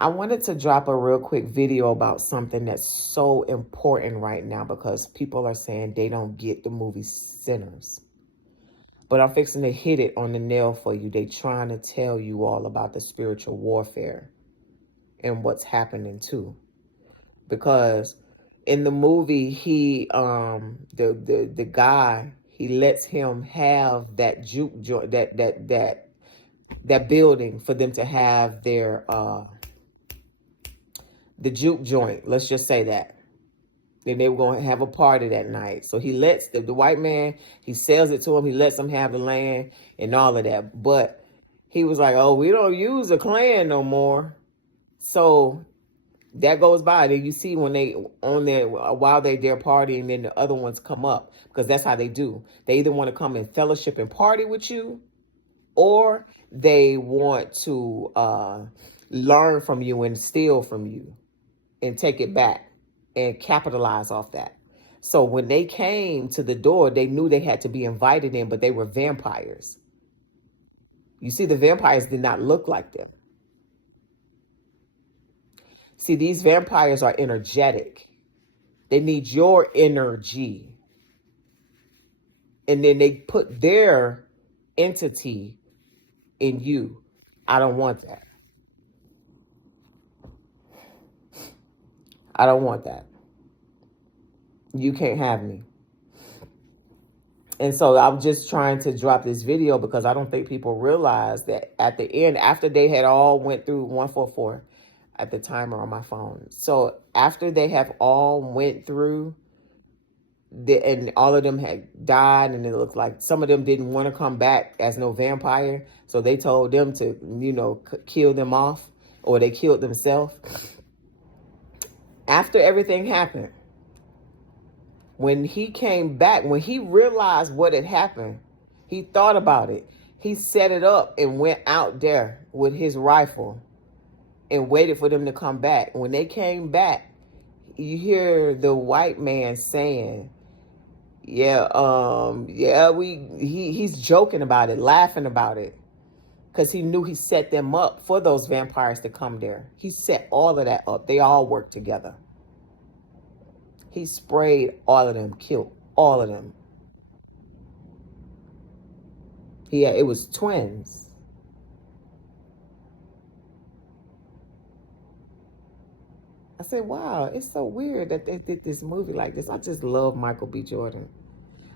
I wanted to drop a real quick video about something that's so important right now because people are saying they don't get the movie Sinners. But I'm fixing to hit it on the nail for you. They trying to tell you all about the spiritual warfare and what's happening too. Because in the movie, the guy, he lets him have that juke joint, that building for them to have their the juke joint. Let's just say that. And they were going to have a party that night. So he lets the white man, he sells it to him. He lets him have the land and all of that. But he was like, oh, we don't use the Klan no more. So that goes by. Then you see when they on there while they're partying, then the other ones come up because that's how they do. They either want to come and fellowship and party with you, or they want to learn from you and steal from you and take it back and capitalize off that. So when they came to the door, they knew they had to be invited in, but they were vampires. You see, the vampires did not look like them. See, these vampires are energetic. They need your energy. And then they put their entity in you. I don't want that. I don't want that. You can't have me. And so I'm just trying to drop this video because I don't think people realize that at the end, after they had all went through 144 at the timer on my phone. So after they have all went through, and all of them had died, and it looked like some of them didn't want to come back as no vampire. So they told them to, kill them off, or they killed themselves. After everything happened, when he came back, when he realized what had happened, he thought about it. He set it up and went out there with his rifle and waited for them to come back. When they came back, you hear the white man saying, he's joking about it, laughing about it, because he knew he set them up for those vampires to come there. He set all of that up. They all worked together. He sprayed all of them, killed all of them. It was twins. I said, wow, it's so weird that they did this movie like this. I just love Michael B. Jordan.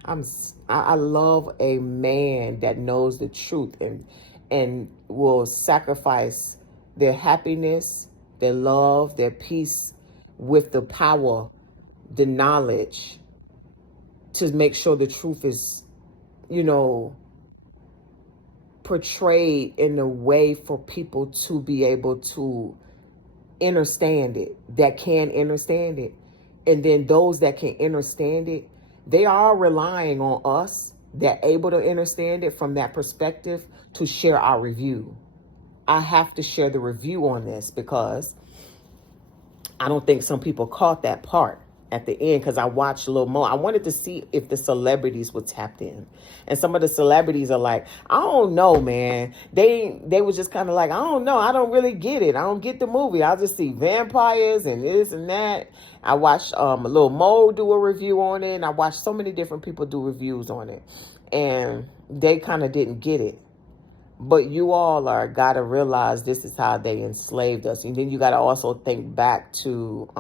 I love a man that knows the truth and will sacrifice their happiness, their love, their peace with the power, the knowledge, to make sure the truth is, portrayed in a way for people to be able to understand it, that can understand it. And then those that can understand it, they are relying on us that able to understand it from that perspective to share our review. I have to share the review on this because I don't think some people caught that part at the end, because I watched a little more. I wanted to see if the celebrities were tapped in. And some of the celebrities are like, I don't know, man. They was just kind of like, I don't know. I don't really get it. I don't get the movie. I just see vampires and this and that. I watched a little Mo do a review on it. And I watched so many different people do reviews on it. And they kind of didn't get it. But you all got to realize this is how they enslaved us. And then you got to also think back to...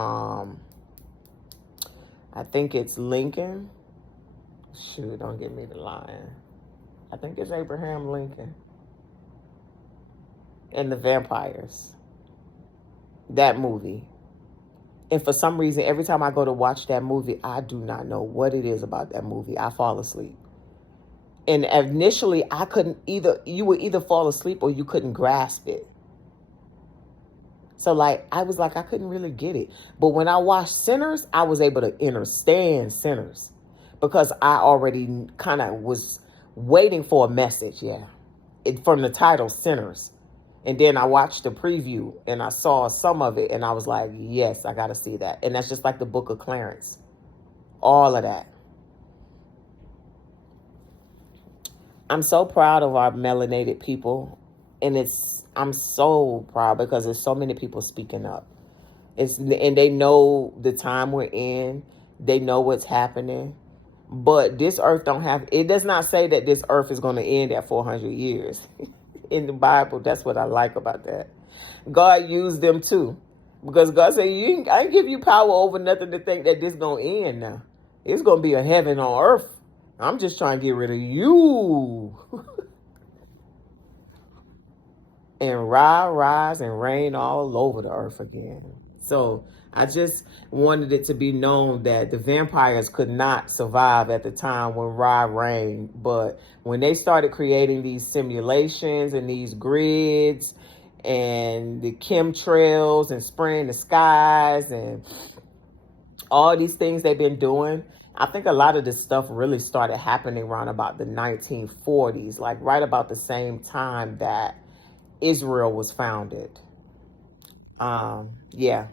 I think it's Lincoln. Shoot, don't get me the line. I think it's Abraham Lincoln. And the vampires. That movie. And for some reason, every time I go to watch that movie, I do not know what it is about that movie. I fall asleep. And initially, you would either fall asleep or you couldn't grasp it. So I was like, I couldn't really get it. But when I watched Sinners, I was able to understand Sinners because I already kind of was waiting for a message. Yeah. From the title Sinners. And then I watched the preview and I saw some of it and I was like, yes, I got to see that. And that's just like the Book of Clarence. All of that. I'm so proud of our melanated people. And I'm so proud because there's so many people speaking up. And they know the time we're in. They know what's happening. But this earth don't have, it does not say that this earth is going to end at 400 years. In the Bible, that's what I like about that. God used them too. Because God said, I ain't give you power over nothing to think that this going to end now. It's going to be a heaven on earth. I'm just trying to get rid of you. And rise and reign all over the earth again. So I just wanted it to be known that the vampires could not survive at the time when Ra reigned. But when they started creating these simulations and these grids and the chemtrails and spraying the skies and all these things they've been doing, I think a lot of this stuff really started happening around about the 1940s, like right about the same time that Israel was founded. Yeah.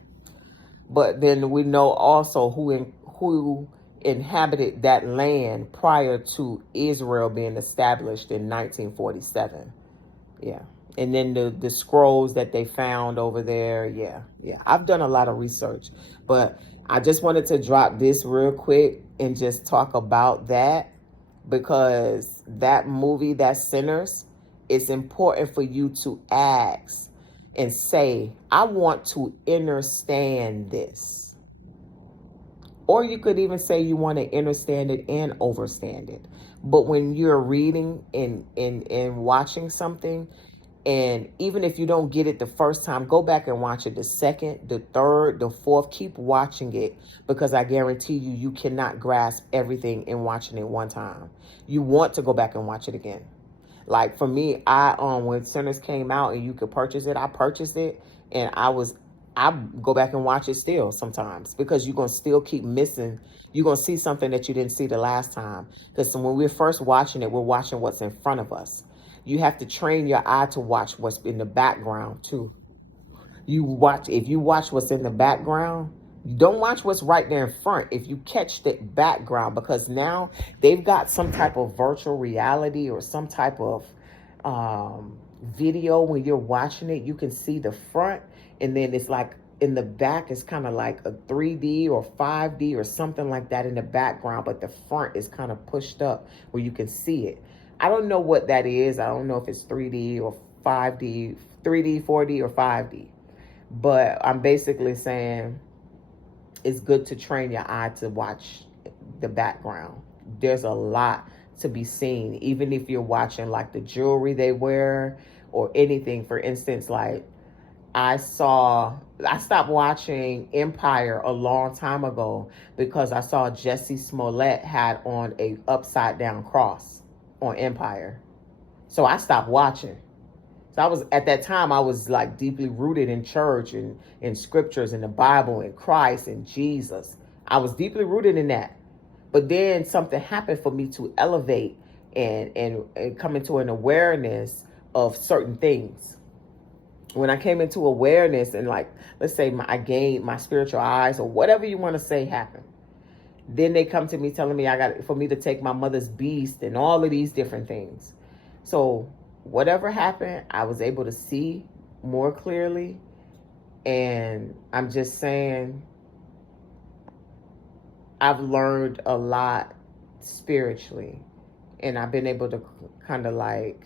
But then we know also who inhabited that land prior to Israel being established in 1947. Yeah. And then the scrolls that they found over there. Yeah. Yeah. I've done a lot of research, but I just wanted to drop this real quick and just talk about that because that movie, that Sinners, it's important for you to ask and say, I want to understand this. Or you could even say you want to understand it and overstand it. But when you're reading and watching something, and even if you don't get it the first time, go back and watch it the second, the third, the fourth. Keep watching it because I guarantee you, you cannot grasp everything in watching it one time. You want to go back and watch it again. Like for me, I when Sinners came out and you could purchase it, I purchased it, and I go back and watch it still sometimes because you're gonna still keep missing. You're gonna see something that you didn't see the last time. Because when we're first watching it, we're watching what's in front of us. You have to train your eye to watch what's in the background too. If you watch what's in the background, don't watch what's right there in front. If you catch the background, because now they've got some type of virtual reality or some type of video when you're watching it, you can see the front, and then it's like in the back it's kind of like a 3D or 5D or something like that in the background, but the front is kind of pushed up where you can see it. I don't know what that is. I don't know if it's 3D or 5D, 3D, 4D, or 5D. But I'm basically saying it's good to train your eye to watch the background. There's a lot to be seen, even if you're watching like the jewelry they wear or anything. For instance, like I stopped watching Empire a long time ago because I saw Jussie Smollett had on a upside down cross on Empire. So I stopped watching. So at that time, I was like deeply rooted in church and in scriptures and the Bible and Christ and Jesus. I was deeply rooted in that. But then something happened for me to elevate and come into an awareness of certain things. When I came into awareness and like, let's say I gained my spiritual eyes or whatever you want to say happened. Then they come to me telling me for me to take my mother's beast and all of these different things. So whatever happened, I was able to see more clearly. And I'm just saying, I've learned a lot spiritually. And I've been able to kind of like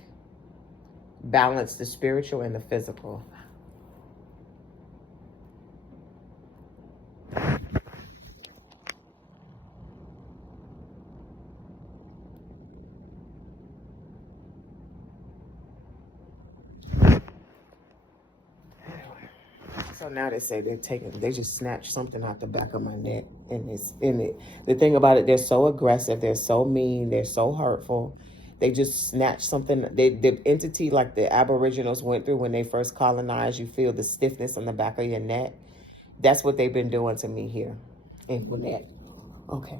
balance the spiritual and the physical. So now they say they just snatched something out the back of my neck, and it's in it. The thing about it, they're so aggressive, they're so mean, they're so hurtful. They just snatched something. The entity like the Aboriginals went through when they first colonized. You feel the stiffness on the back of your neck. That's what they've been doing to me here in Gwinnett. Okay.